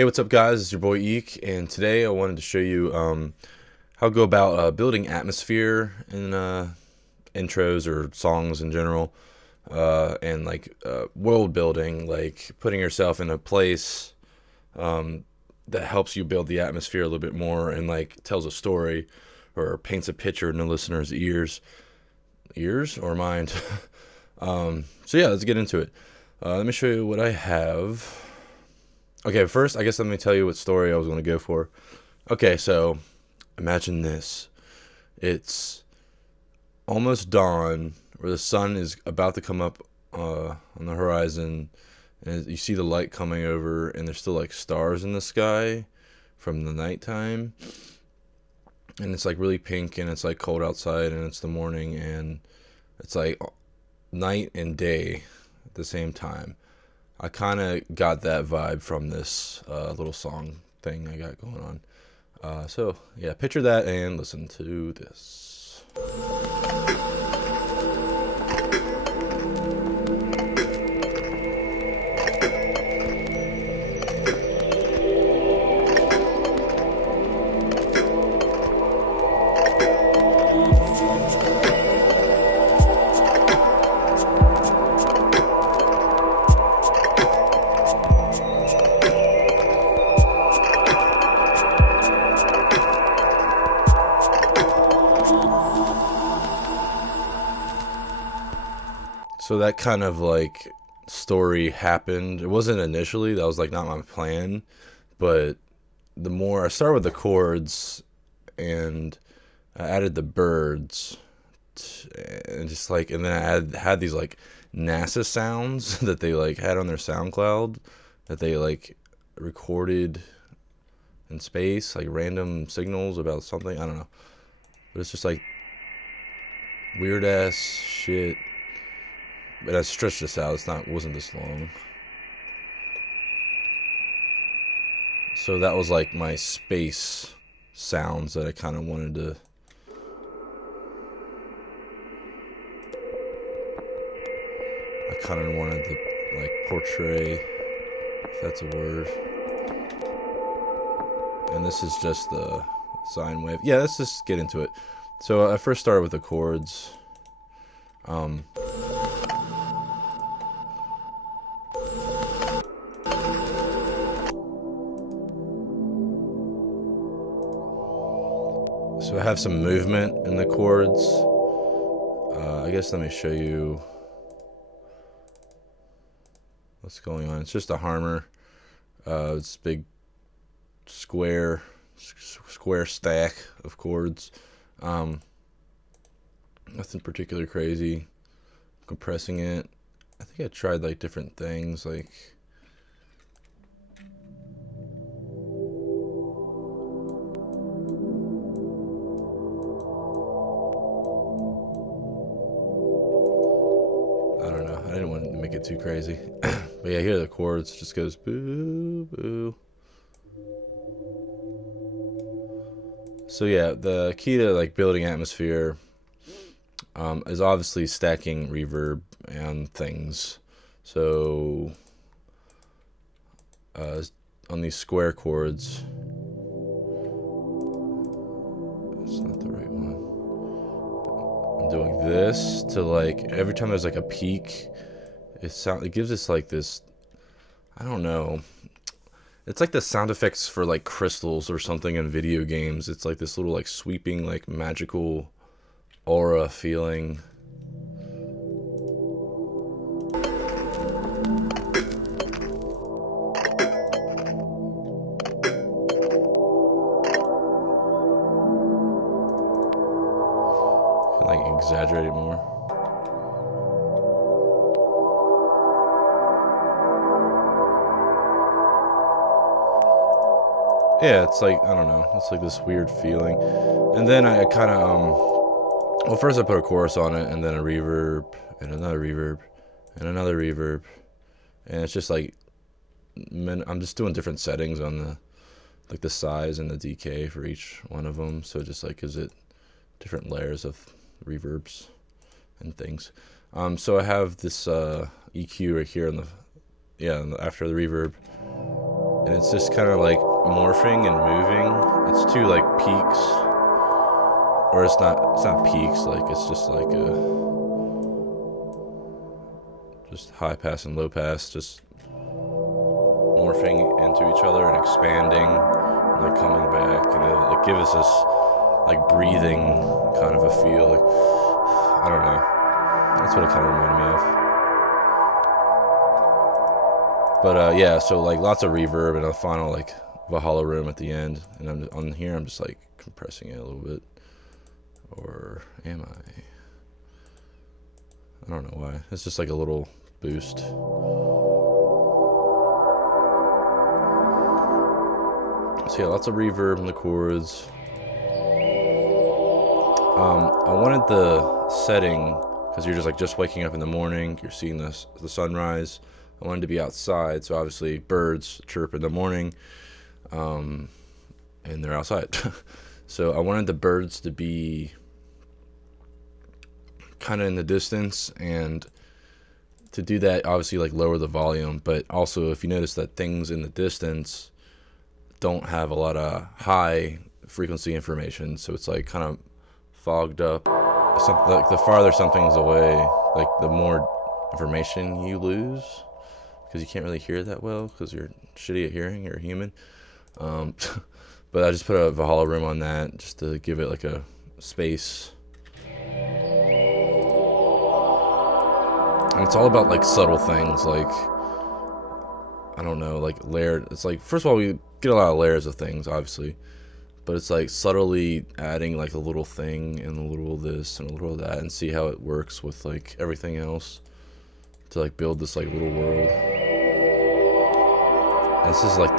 Hey, what's up, guys? It's your boy Eek, and today I wanted to show you how to go about building atmosphere in intros or songs in general, and world building, like putting yourself in a place that helps you build the atmosphere a little bit more and like tells a story or paints a picture in the listener's ears or mind. So yeah, let's get into it. Let me show you what I have. Okay, first, I guess let me tell you what story I was going to go for. Okay, so imagine this. It's almost dawn, where the sun is about to come up on the horizon, and you see the light coming over, and there's still like stars in the sky from the nighttime. And it's like really pink, and it's like cold outside, and it's the morning, and it's like night and day at the same time. I kind of got that vibe from this little song thing I got going on. So, yeah, picture that and listen to this. So that kind of like story happened. It wasn't initially, that was like not my plan, but the more I started with the chords and I added the birds and just like, and then I had these like NASA sounds that they like had on their SoundCloud that they like recorded in space, like random signals about something, I don't know, but it's just like weird ass shit. But I stretched this out. Wasn't this long. So that was like my space sounds that I kind of wanted to. I kind of wanted to like portray, if that's a word. And this is just the sine wave. Yeah, let's just get into it. So I first started with the chords. So I have some movement in the chords. I guess let me show you what's going on. It's just a harmor. It's a big square stack of chords. Nothing particularly crazy. Compressing it. I think I tried like different things, like I didn't want to make it too crazy. But yeah, here are the chords. It just goes boo, boo. So yeah, the key to like building atmosphere is obviously stacking reverb and things. So on these square chords, it's not the right one. I'm doing this to like every time there's like a peak, it gives us like this, I don't know, it's like the sound effects for like crystals or something in video games. It's like this little like sweeping like magical aura feeling. Like exaggerate it more. Yeah, it's like, I don't know, it's like this weird feeling. And then I kind of, well, first I put a chorus on it, and then a reverb, and another reverb, and another reverb. And it's just like, I'm just doing different settings on the, like the size and the decay for each one of them. So it just like gives it different layers of reverbs and things. So I have this EQ right here in the, after the reverb. and it's just kind of like morphing and moving. It's two like peaks, or it's not peaks, like it's just like just high pass and low pass, just morphing into each other and expanding and like coming back, and it like gives us this like breathing kind of a feel, like I don't know, that's what it kind of reminded me of. But yeah, so like lots of reverb and a final like Valhalla room at the end, and I'm on here, I'm just like compressing it a little bit, or am I don't know why. It's just like a little boost. So yeah, lots of reverb in the chords. I wanted the setting, because you're just waking up in the morning, you're seeing the sunrise. I wanted to be outside, so obviously birds chirp in the morning, and they're outside. So I wanted the birds to be kind of in the distance, and to do that, obviously like lower the volume, but also if you notice that things in the distance don't have a lot of high frequency information, so it's like kind of fogged up. Something like the farther something's away, like the more information you lose, because you can't really hear that well because you're shitty at hearing, you're a human. But I just put a Valhalla room on that just to give it like a space. And it's all about like subtle things, like I don't know, like layered. It's like, first of all, we get a lot of layers of things, obviously, but it's like subtly adding like a little thing and a little of this and a little of that, and see how it works with like everything else to like build this like little world. And this is like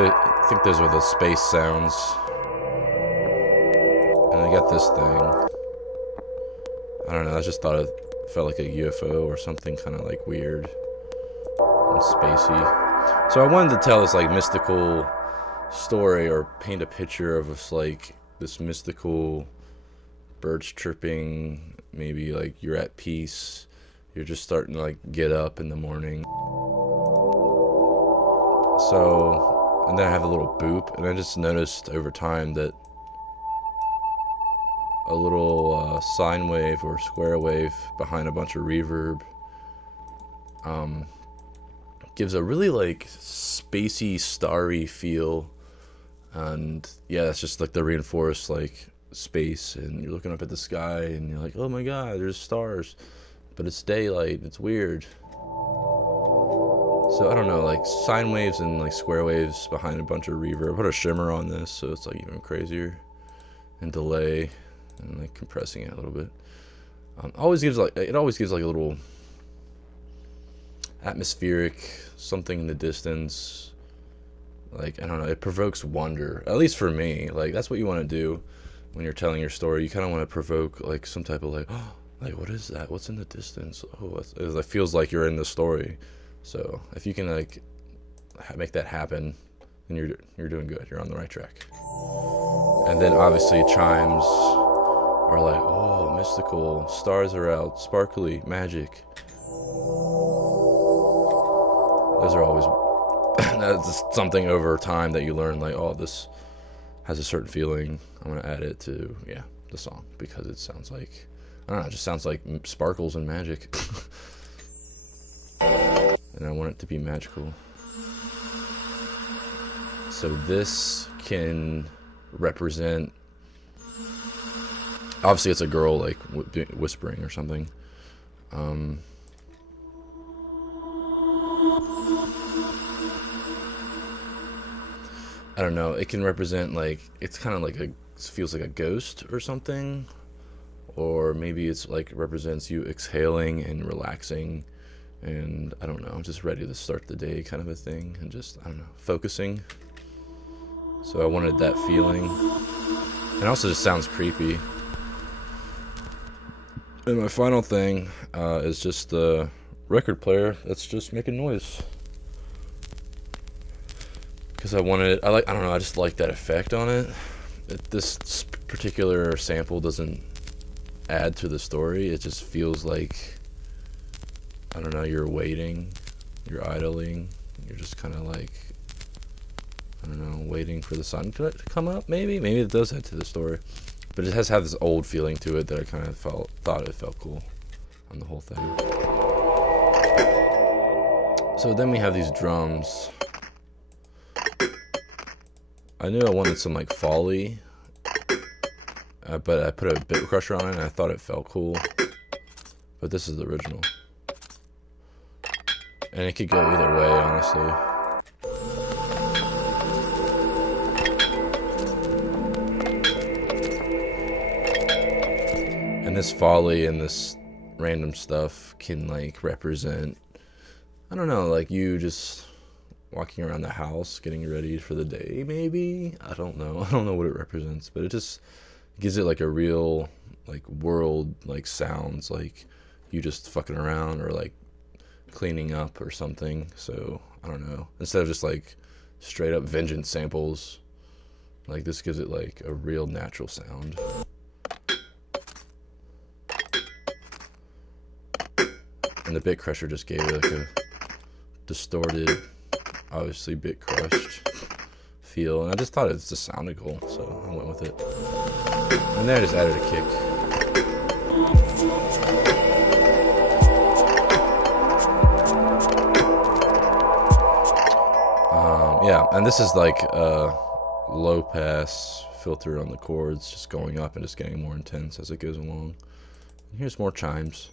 I think those are the space sounds. And I got this thing. I don't know, I just thought it felt like a UFO or something kind of like weird and spacey. So I wanted to tell this like mystical story, or paint a picture of this mystical birds chirping, maybe like you're at peace, you're just starting to like get up in the morning. So, and then I have a little boop, and I just noticed over time that a little sine wave or square wave behind a bunch of reverb gives a really like spacey, starry feel. And yeah, that's just like the reinforced like space, and you're looking up at the sky and you're like, oh my god, there's stars, but it's daylight, it's weird. So I don't know, like sine waves and like square waves behind a bunch of reverb. I put a shimmer on this so it's like even crazier, and delay, and like compressing it a little bit. It always gives like a little atmospheric something in the distance. Like, I don't know, it provokes wonder, at least for me. Like, that's what you want to do when you're telling your story. You kind of want to provoke like some type of like, oh, like what is that? What's in the distance? Oh, it feels like you're in the story. So if you can like make that happen, then you're doing good. You're on the right track. And then obviously chimes are like, oh, mystical, stars are out, sparkly, magic. Those are always, that's something over time that you learn, like, oh, this has a certain feeling. I'm gonna add it to, yeah, the song, because it sounds like, I don't know, it just sounds like sparkles and magic. And I want it to be magical. So this can represent, obviously it's a girl like whispering or something. I don't know, it can represent like, it's kind of like feels like a ghost or something, or maybe it's like represents you exhaling and relaxing, and I don't know, I'm just ready to start the day kind of a thing, and just, I don't know, focusing. So I wanted that feeling, and also just sounds creepy. And my final thing is just the record player that's just making noise. Because I wanted, I don't know, I just like that effect on it. This particular sample doesn't add to the story. It just feels like, I don't know, you're waiting, you're idling, you're just kind of like, I don't know, waiting for the sun to come up. Maybe it does add to the story, but it has had this old feeling to it that I kind of thought it felt cool on the whole thing. So then we have these drums. I knew I wanted some like foley, but I put a bit crusher on it and I thought it felt cool. But this is the original. And it could go either way, honestly. And this foley and this random stuff can like represent, I don't know, like you just walking around the house getting ready for the day, maybe. I don't know what it represents, but it just gives it like a real like world, like sounds like you just fucking around or like cleaning up or something. So I don't know, instead of just like straight up vengeance samples, like this gives it like a real natural sound. And the bit crusher just gave it like a distorted, obviously bit crushed feel, and I just thought it just sounded cool, so I went with it. And then I just added a kick. Yeah, and this is like a low pass filter on the chords, just going up and just getting more intense as it goes along. And here's more chimes.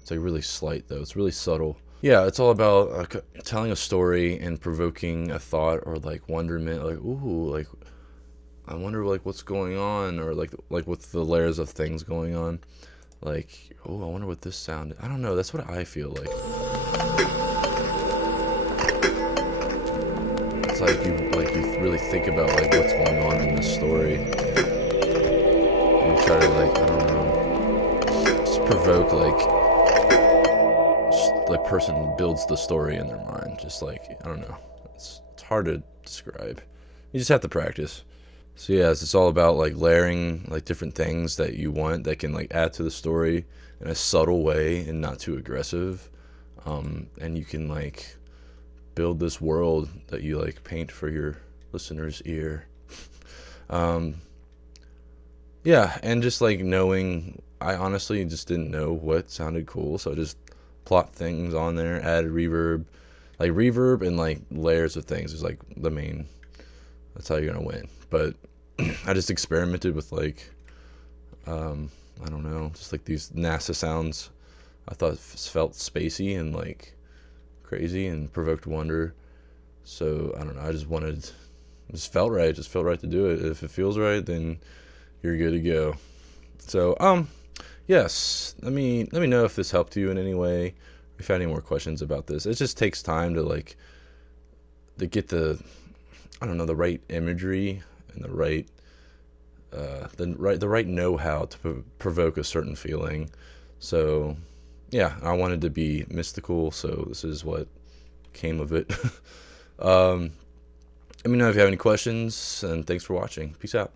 It's like really slight though, it's really subtle. Yeah, it's all about telling a story and provoking a thought or like wonderment, like ooh, like I wonder like what's going on, or like with the layers of things going on, like oh, I wonder what this sounded. I don't know, that's what I feel like. It's like you really think about like what's going on in this story and try to like, I don't know, just provoke like the person builds the story in their mind. Just like, I don't know, it's hard to describe. You just have to practice. So yeah, it's all about like layering like different things that you want that can like add to the story in a subtle way and not too aggressive, and you can like build this world that you like paint for your listener's ear. Yeah, and just like knowing, I honestly just didn't know what sounded cool, so I just plot things on there, added reverb, and like layers of things is like the main, that's how you're gonna win. But I just experimented with like, I don't know, just like these NASA sounds. I thought felt spacey and like crazy and provoked wonder. So I don't know, it just felt right to do it. If it feels right, then you're good to go. So yes, let me know if this helped you in any way, if you had any more questions about this. It just takes time to like get the, I don't know, the right imagery and the right know-how to provoke a certain feeling. So yeah, I wanted to be mystical, so this is what came of it. Let me know if you have any questions, and thanks for watching. Peace out.